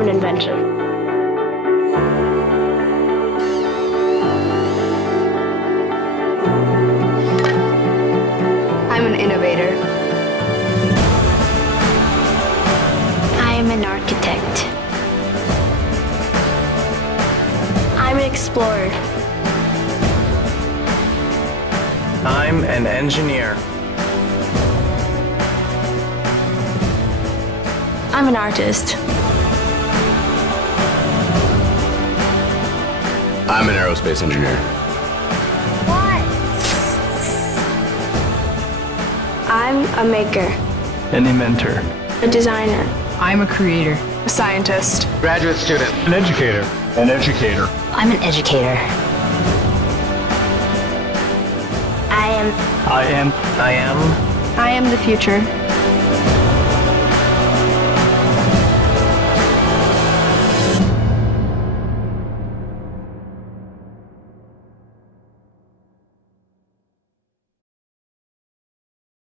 I'm an inventor. I'm an innovator. I am an architect. I'm an explorer. I'm an engineer. I'm an artist. I'm an aerospace engineer. What? I'm a maker. An inventor. A designer. I'm a creator. A scientist. Graduate student. An educator. An educator. I'm an educator. I am. I am I am the future.